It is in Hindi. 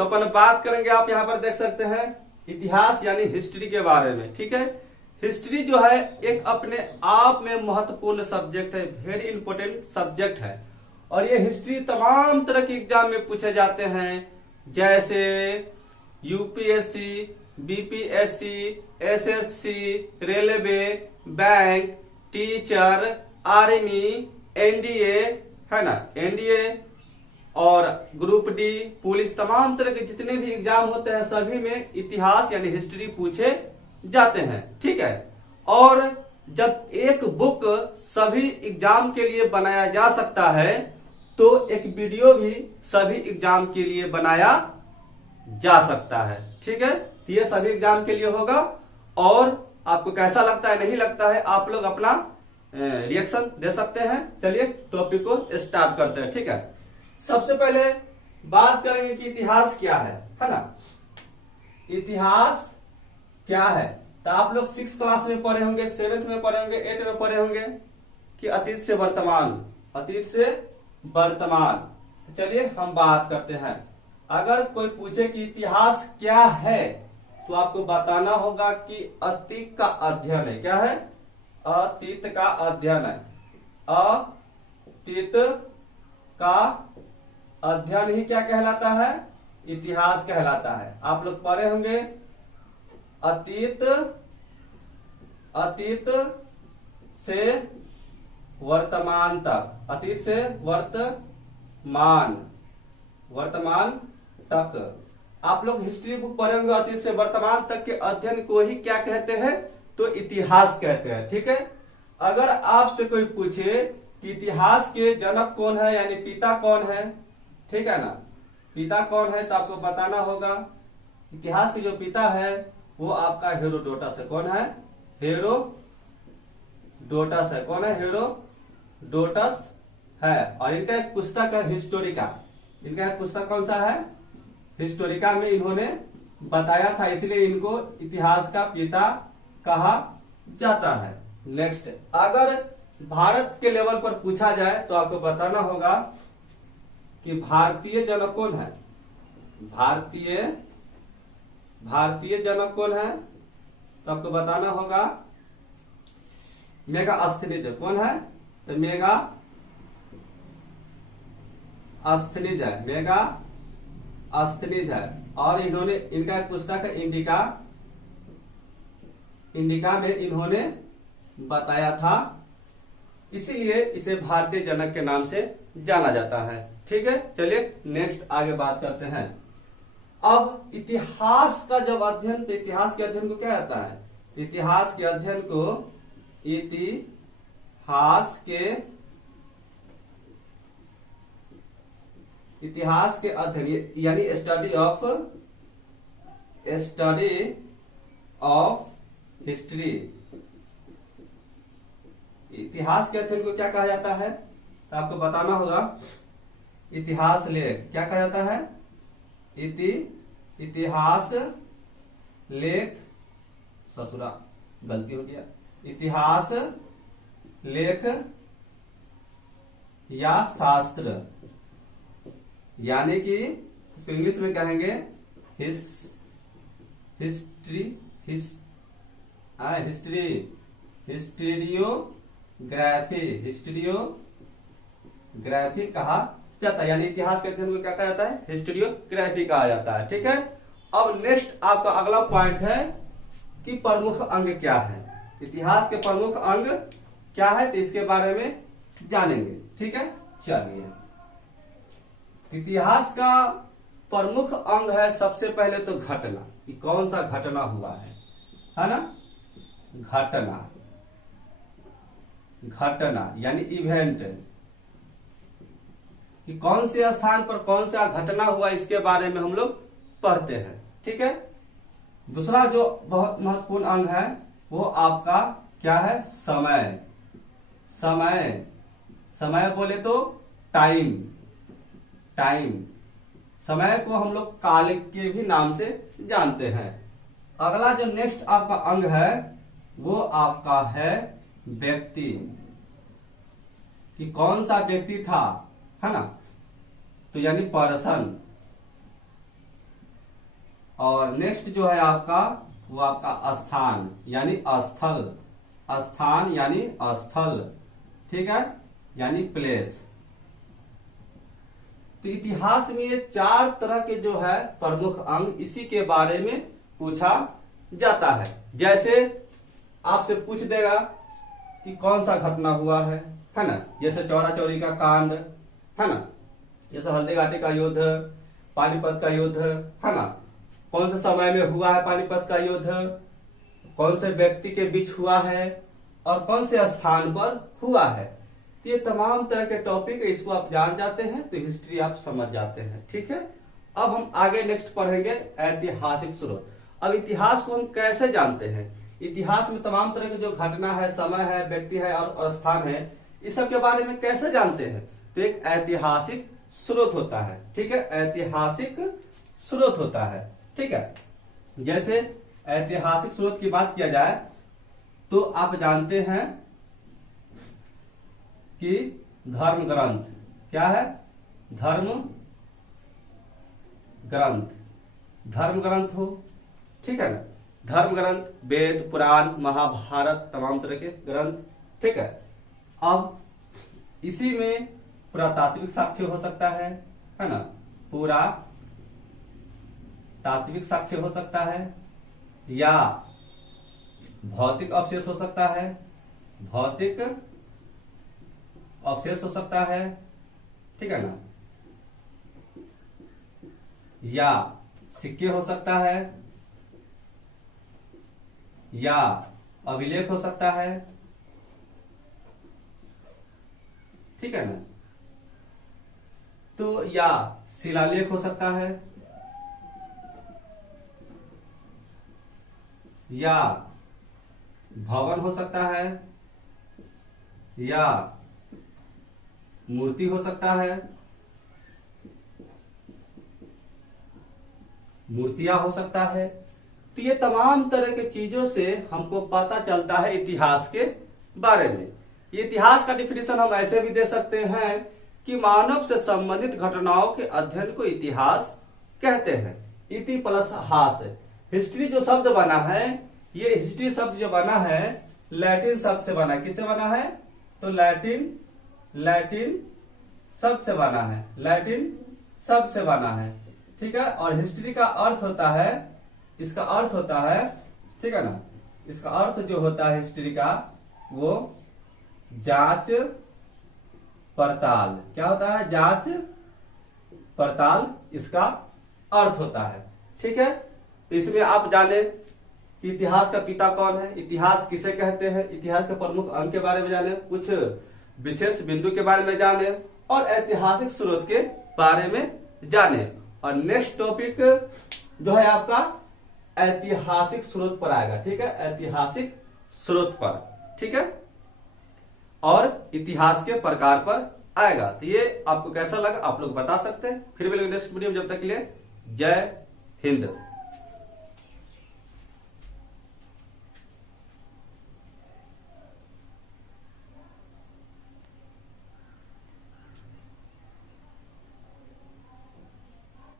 तो अपन बात करेंगे, आप यहाँ पर देख सकते हैं इतिहास यानी हिस्ट्री के बारे में। ठीक है, हिस्ट्री जो है एक अपने आप में महत्वपूर्ण सब्जेक्ट है, वेरी इंपॉर्टेंट सब्जेक्ट है। और ये हिस्ट्री तमाम तरह के एग्जाम में पूछे जाते हैं, जैसे UPSC, BPSC, SSC, railway, bank, teacher, army, NDA, है ना, एनडीए और ग्रुप डी, पुलिस, तमाम तरह के जितने भी एग्जाम होते हैं सभी में इतिहास यानी हिस्ट्री पूछे जाते हैं। ठीक है, और जब एक बुक सभी एग्जाम के लिए बनाया जा सकता है तो एक वीडियो भी सभी एग्जाम के लिए बनाया जा सकता है। ठीक है, तो ये सभी एग्जाम के लिए होगा। और आपको कैसा लगता है, नहीं लगता है, आप लोग अपना रिएक्शन दे सकते हैं। चलिए टॉपिक को स्टार्ट करते हैं। ठीक है, सबसे पहले बात करेंगे कि इतिहास क्या है ना। इतिहास क्या है, तो आप लोग 6th क्लास में पढ़े होंगे, 7th में पढ़े होंगे, 8th में पढ़े होंगे कि अतीत से वर्तमान, अतीत से वर्तमान। चलिए हम बात करते हैं। अगर कोई पूछे कि इतिहास क्या है तो आपको बताना होगा कि अतीत का अध्ययन है। क्या है? अतीत का अध्ययन है। अतीत का अध्ययन ही क्या कहलाता है? इतिहास कहलाता है। आप लोग पढ़े होंगे अतीत, अतीत से वर्तमान तक, अतीत से वर्तमान, वर्तमान तक। आप लोग हिस्ट्री बुक पढ़े होंगे, अतीत से वर्तमान तक के अध्ययन को ही क्या कहते हैं? तो इतिहास कहते हैं। ठीक है, अगर आपसे कोई पूछे कि इतिहास के जनक कौन है, यानी पिता कौन है, ठीक है ना, पिता कौन है, तो आपको बताना होगा इतिहास के जो पिता है वो आपका हेरोडोटस है। कौन है? हेरोडोटस है। कौन है? हेरोडोटस है। और इनका एक पुस्तक है हिस्टोरिका। इनका एक पुस्तक कौन सा है? हिस्टोरिका में इन्होंने बताया था, इसलिए इनको इतिहास का पिता कहा जाता है। नेक्स्ट, अगर भारत के लेवल पर पूछा जाए तो आपको बताना होगा कि भारतीय जनक कौन है। भारतीय जनक कौन है, तो आपको बताना होगा मेगास्थनीज। कौन है? तो मेगास्थनीज है। मेगास्थनीज है। और इन्होंने, इनका एक पुस्तक है इंडिका। इंडिका में इन्होंने बताया था, इसीलिए इसे भारतीय जनक के नाम से जाना जाता है। ठीक है, चलिए नेक्स्ट आगे बात करते हैं। अब इतिहास का जब अध्ययन, तो इतिहास के अध्ययन को क्या कहता है? इतिहास के अध्ययन को इतिहास के अध्ययन यानी स्टडी ऑफ हिस्ट्री। इतिहास के अध्ययन को क्या कहा जाता है? तो आपको बताना होगा इतिहास लेख। क्या कहा जाता है? इतिहास लेख, ससुरा गलती हो गया, इतिहास लेख या शास्त्र, यानी कि इसको इंग्लिश में कहेंगे हिस्टोरियोग्राफी कहा जाता है। यानी इतिहास के अध्ययन को क्या कहा जाता है? हिस्टोरियोग्राफी कहा जाता है। ठीक है, अब नेक्स्ट आपका अगला पॉइंट है कि प्रमुख अंग क्या है। इतिहास के प्रमुख अंग क्या है, तो इसके बारे में जानेंगे। ठीक है, चलिए, इतिहास का प्रमुख अंग है सबसे पहले तो घटना, कि कौन सा घटना हुआ है ना। घटना यानी इवेंट, कि कौन से स्थान पर कौन सा घटना हुआ, इसके बारे में हम लोग पढ़ते हैं। ठीक है, दूसरा जो बहुत महत्वपूर्ण अंग है वो आपका क्या है? समय बोले तो टाइम। समय को हम लोग काल के भी नाम से जानते हैं। अगला जो नेक्स्ट आपका अंग है वो आपका है व्यक्ति, कि कौन सा व्यक्ति था, है ना, तो यानी पर्सन। और नेक्स्ट जो है आपका वो आपका स्थान यानी स्थल, स्थान यानी स्थल, ठीक है, यानी प्लेस। तो इतिहास में ये 4 तरह के जो है प्रमुख अंग, इसी के बारे में पूछा जाता है। जैसे आपसे पूछ देगा कि कौन सा घटना हुआ है ना, जैसे चौरा चौरी का कांड, है ना, जैसे हल्दी घाटी का युद्ध, पानीपत का युद्ध, है ना, कौन से समय में हुआ है पानीपत का युद्ध, कौन से व्यक्ति के बीच हुआ है और कौन से स्थान पर हुआ है। तो ये तमाम तरह के टॉपिक, इसको आप जान जाते हैं तो हिस्ट्री आप समझ जाते हैं, ठीक है। अब हम आगे नेक्स्ट पढ़ेंगे ऐतिहासिक स्रोत। अब इतिहास को हम कैसे जानते हैं? इतिहास में तमाम तरह के जो घटना है, समय है, व्यक्ति है और स्थान है, इस सब के बारे में कैसे जानते हैं? तो एक ऐतिहासिक स्रोत होता है, ठीक है, ऐतिहासिक स्रोत होता है, ठीक है। जैसे ऐतिहासिक स्रोत की बात किया जाए तो आप जानते हैं कि धर्म ग्रंथ क्या है? धर्म ग्रंथ, धर्म ग्रंथ हो, ठीक है ना, धर्म ग्रंथ, वेद, पुराण, महाभारत, तमाम तरह के ग्रंथ, ठीक है। अब इसी में पुरातात्विक साक्ष्य हो सकता है ना, पूरा तात्विक साक्ष्य हो सकता है, या भौतिक अवशेष हो सकता है, भौतिक अवशेष हो सकता है, ठीक है ना, या सिक्के हो सकता है, या अभिलेख हो सकता है, ठीक है ना, तो या शिलालेख हो सकता है, या भवन हो सकता है, या मूर्ति हो सकता है, मूर्तियां हो सकता है। तो ये तमाम तरह के चीजों से हमको पता चलता है इतिहास के बारे में। ये इतिहास का डिफिनेशन हम ऐसे भी दे सकते हैं कि मानव से संबंधित घटनाओं के अध्ययन को इतिहास कहते हैं। इति प्लस हास, हिस्ट्री जो शब्द बना है, ये हिस्ट्री शब्द जो बना है लैटिन शब्द से बना है। किससे बना है? तो लैटिन शब्द से बना है, लैटिन शब्द से बना है, ठीक है। और हिस्ट्री का अर्थ होता है, इसका अर्थ होता है, ठीक है ना, इसका अर्थ जो होता है हिस्ट्री का वो जांच पड़ताल। क्या होता है? जांच पड़ताल इसका अर्थ होता है, ठीक है। तो इसमें आप जाने कि इतिहास का पिता कौन है, इतिहास किसे कहते हैं, इतिहास के प्रमुख अंग के बारे में जाने, कुछ विशेष बिंदु के बारे में जाने और ऐतिहासिक स्रोत के बारे में जाने। और नेक्स्ट टॉपिक जो है आपका ऐतिहासिक स्रोत पर आएगा, ठीक है, ऐतिहासिक स्रोत पर, ठीक है, और इतिहास के प्रकार पर आएगा। तो ये आपको कैसा लगा आप लोग बता सकते हैं। फिर मिलेंगे नेक्स्ट वीडियो में, जब तक के लिए जय हिंद।